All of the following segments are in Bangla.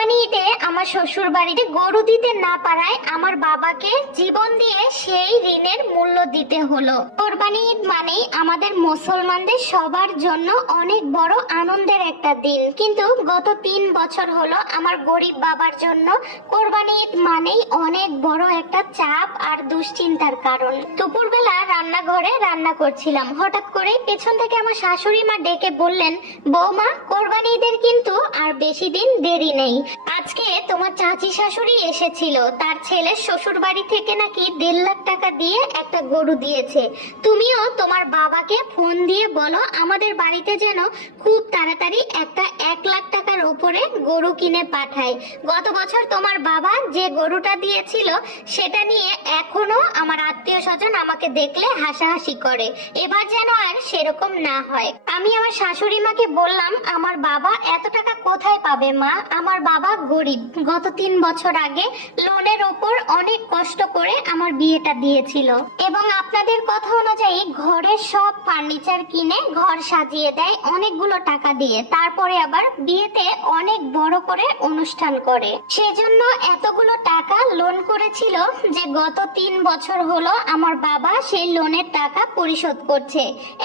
কোরবানি ঈদে আমার শ্বশুর বাড়িতে গরু দিতে না পারায় আমার বাবাকে জীবন দিয়ে সেই ঋণের মূল্য দিতে হলো। কোরবানি ঈদ মানেই আমাদের মুসলমানদের সবার জন্য অনেক বড় আনন্দের একটা দিন, কিন্তু গত 3 বছর হলো আমার গরিব বাবার জন্য কোরবানি ঈদ মানেই অনেক বড় একটা চাপ আর দুশ্চিন্তার কারণ। দুপুরবেলা রান্নাঘরে রান্না করছিলাম, হঠাৎ করে পেছন থেকে আমার শাশুড়ি মা ডেকে বললেন, বৌমা, কোরবানি ঈদের কিন্তু আর বেশি দিন দেরি নেই। আজকে তোমার চাচি শাশুড়ি এসেছিল, তার ছেলের শ্বশুর বাড়ি থেকে নাকি 1.5 লাখ টাকা দিয়ে একটা গরু দিয়েছে। তুমিও তোমার বাবাকে ফোন দিয়ে বলো আমাদের বাড়িতে যেন খুব তাড়াতাড়ি একটা 1 লাখ টাকার উপরে গরু কিনে পাঠায়। গত বছর তোমার বাবা যে গরুটা দিয়েছিল সেটা নিয়ে এখনো আমার আত্মীয় স্বজন আমাকে দেখলে হাসাহাসি করে, এবার যেন আর সেরকম না হয়। আমি আমার শাশুড়ি মাকে বললাম, আমার বাবা এত টাকা কোথায় পাবে মা? আমার বাবা গরিব, গত 3 বছর আগে লোনের ওপর অনেক কষ্ট করে আমার বিয়েটা দিয়েছিল এবং আপনাদের কথা অনুযায়ী ঘরের সব ফার্নিচার কিনে ঘর সাজিয়ে দেয় অনেকগুলো টাকা দিয়ে, তারপরে আবার বিয়েতে অনেক বড় করে অনুষ্ঠান করে। সেজন্য এতগুলো টাকা লোন করেছিল যে গত 3 বছর হলো আমার বাবা সেই লোনের টাকা পরিশোধ করছে।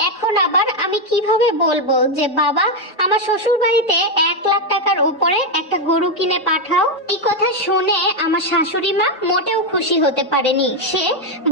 এখন আবার আমি কিভাবে বলবো যে বাবা আমার শ্বশুর বাড়িতে 1 লাখ টাকার উপরে একটা গরু কিনে পাঠাও? এই কথা শুনে আমার শাশুড়ি মা মোটেও খুশি হতে পারেনি। সে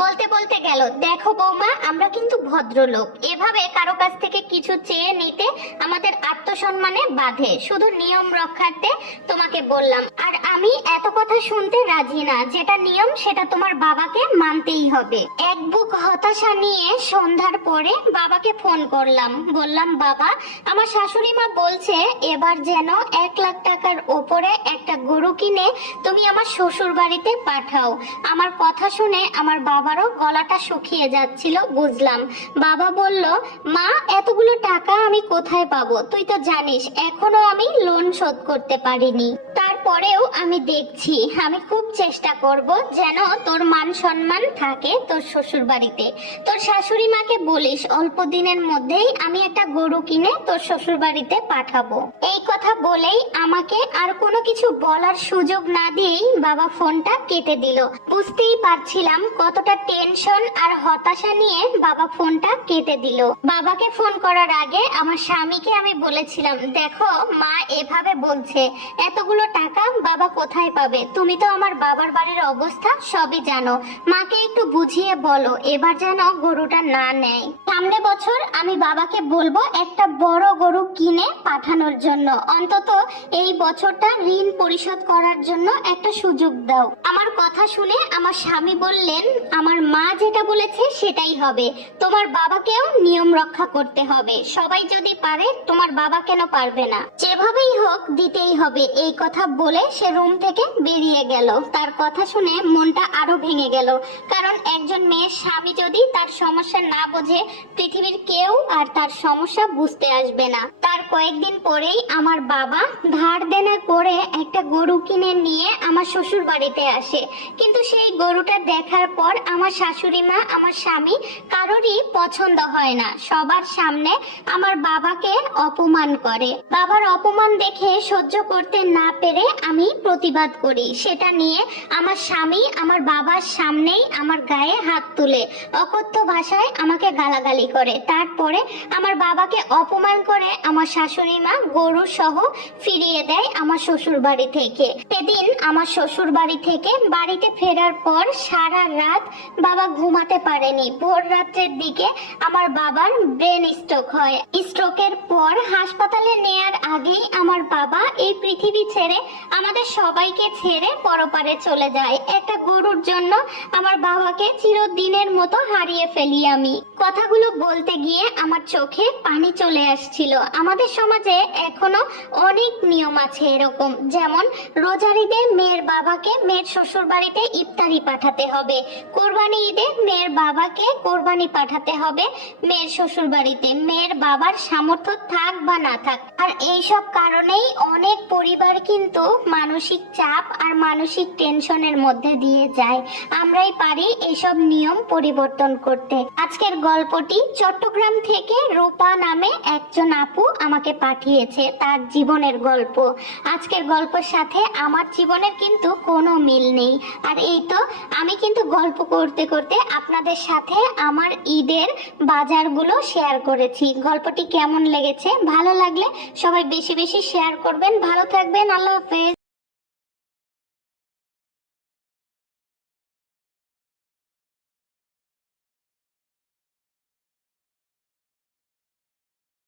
বলতে বলতে গেল, দেখো বৌমা, আমরা কিন্তু ভদ্রলোক, এভাবে কারো কাছ থেকে কিছু চেয়ে নিতে আমাদের আত্মসম্মানে বাধে। শুধু নিয়ম রক্ষার্থে তোমাকে বললাম, আর আমি এত কথা শুনতে রাজি না। যেটা নিয়ম সেটা তোমার বাবাকে মানতেই হবে। এক বুক হতাশা নিয়ে সন্ধ্যার পরে বাবাকে ফোন করলাম, বললাম, বাবা, আমার শাশুড়ি মা বলছে এবার যেন 1 লাখ টাকার উপরে একটা গরু কিনে তুমি আমার শ্বশুর বাড়িতে পাঠাও। আমার কথা শুনে আমার বাবারও গলাটা শুকিয়ে যাচ্ছিল, বুঝলাম। বাবা বলল, মা, এতগুলো টাকা আমি কোথায় পাবো? তুই তো জানিস এখনো আমি লোন শোধ করতে পারিনি। তারপরেও আমি দেখছি, আমি খুব চেষ্টা করব যেন তোর মান সম্মান থাকে তোর শ্বশুর বাড়িতে। তোর শাশুড়ি মাকে বলিস অল্প দিনের মধ্যেই আমি একটা গরু কিনে তোর শ্বশুর বাড়িতে পাঠাবো। এই কথা বলেই আমাকে আর কোনো কিছু বলার সুযোগ না দিয়েই বাবা ফোনটা কেটে দিল। বুঝতেই পারছিলাম কতটা টেনশন আর হতাশা নিয়ে বাবা ফোনটা কেটে দিল। বাবাকে ফোন করার আগে আমার স্বামীকে আমি বলেছিলাম, দেখো মা এভাবে বলছে, এতগুলো টাকা বাবা কোথায় পাবে? তুমি তো আমার বাবার বাড়ির অবস্থা সবই জানো, মাকে একটু বুঝিয়ে বলো এবার যেন গরুটা না নেয়। সামনে বছর আমি বাবাকে বলবো একটা বড় গরু কিনে পাঠানোর জন্য, অন্তত এই বছরটা ঋণ পরিশোধ করার জন্য একটা সুযোগ দাও। আমার কথা শুনে আমার স্বামী বললেন, আমার মা যেটা বলেছে সেটাই হবে, তোমার বাবাকেও নিয়ম রক্ষা করতে হবে। সবাই যদি পারে তোমার বাবা কেন পারবে না? যেভাবেই হোক দিতেই হবে। এই কথা বলে সে রুম থেকে বেরিয়ে গেল। তার কথা শুনে মনটা আরো ভেঙে গেল, কারণ একজন মেয়ের স্বামী যদি তার সমস্যা না বোঝে পৃথিবীর কেউ আর তার সমস্যা বুঝতে আসবে না। তার কয়েকদিন পরেই আমার বাবা ধার দেনা করে একটা গরু কিনে নিয়ে আমার শ্বশুর বাড়িতে আসে, কিন্তু সেই গরুটা দেখার পর আমার শাশুড়ি মা, আমার স্বামী কারোরই পছন্দ হয় না। সবার সামনে আমার বাবাকে অপমান করে। বাবার অপমান দেখে সহ্য করতে না পেরে আমি প্রতিবাদ করি। সেটা নিয়ে আমার স্বামী আমার বাবার সামনেই আমার গায়ে হাত তুলে অকথ্য ভাষায় আমাকে গালাগালি করে। তারপরে আমার বাবাকে অপমান করে আমার শাশুড়ি মা গরু সহ ফিরিয়ে দেয় আমার শ্বশুর বাড়ি থেকে। সেদিন আমার শ্বশুর বাড়ি থেকে বাড়িতে ফেরার পর সারা রাত বাবা ঘুমাতে পারেনি। ভোর রাত্রের দিকে আমার বাবার ব্রেন স্ট্রোক হয়। স্ট্রোকের পর হাসপাতালে নেয়ার আগেই আমার বাবা এই পৃথিবী ছেড়ে আমাদের সবাইকে ছেড়ে পরপারে চলে যায়। একটা গরুর জন্য আমার বাবাকে চিরদিনের মতো হারিয়ে ফেলি আমি। কথাগুলো বলতে গিয়ে আমার চোখে পানি চলে আসছিল। আমাদের সমাজে এখনো অনেক নিয়ম আছে এরকম, যেমন রোজার ঈদে মেয়ের বাবাকে মেয়ের শ্বশুর বাড়িতে ইফতারি পাঠাতে হবে, কোরবানি ঈদে মেয়ের বাবাকে কোরবানি পাঠাতে হবে মেয়ের শ্বশুর বাড়িতে, মেয়ের বাবার সামর্থ্য থাক বা না থাক। আর এইসব কারণেই অনেক পরিবার কিন্তু মানসিক চাপ আর মানসিক টেনশনের মধ্যে দিয়ে যায়। আমরাই পারি এসব নিয়ম পরিবর্তন করতে। আজকের গল্পটি চট্টগ্রাম থেকে রূপা নামে একজন আপু আমাকে পাঠিয়েছে, তার জীবনের গল্প। আজকের গল্পের সাথে আমার জীবনের কিন্তু কোনো মিল নেই। আর এই তো আমি কিন্তু গল্প করতে করতে আপনাদের সাথে আমার ঈদের বাজারগুলো শেয়ার করেছি। গল্পটি কেমন লেগেছে? ভালো লাগলে সবাই বেশি বেশি শেয়ার করবেন। ভালো থাকবেন। আল্লাহ হাফেজ।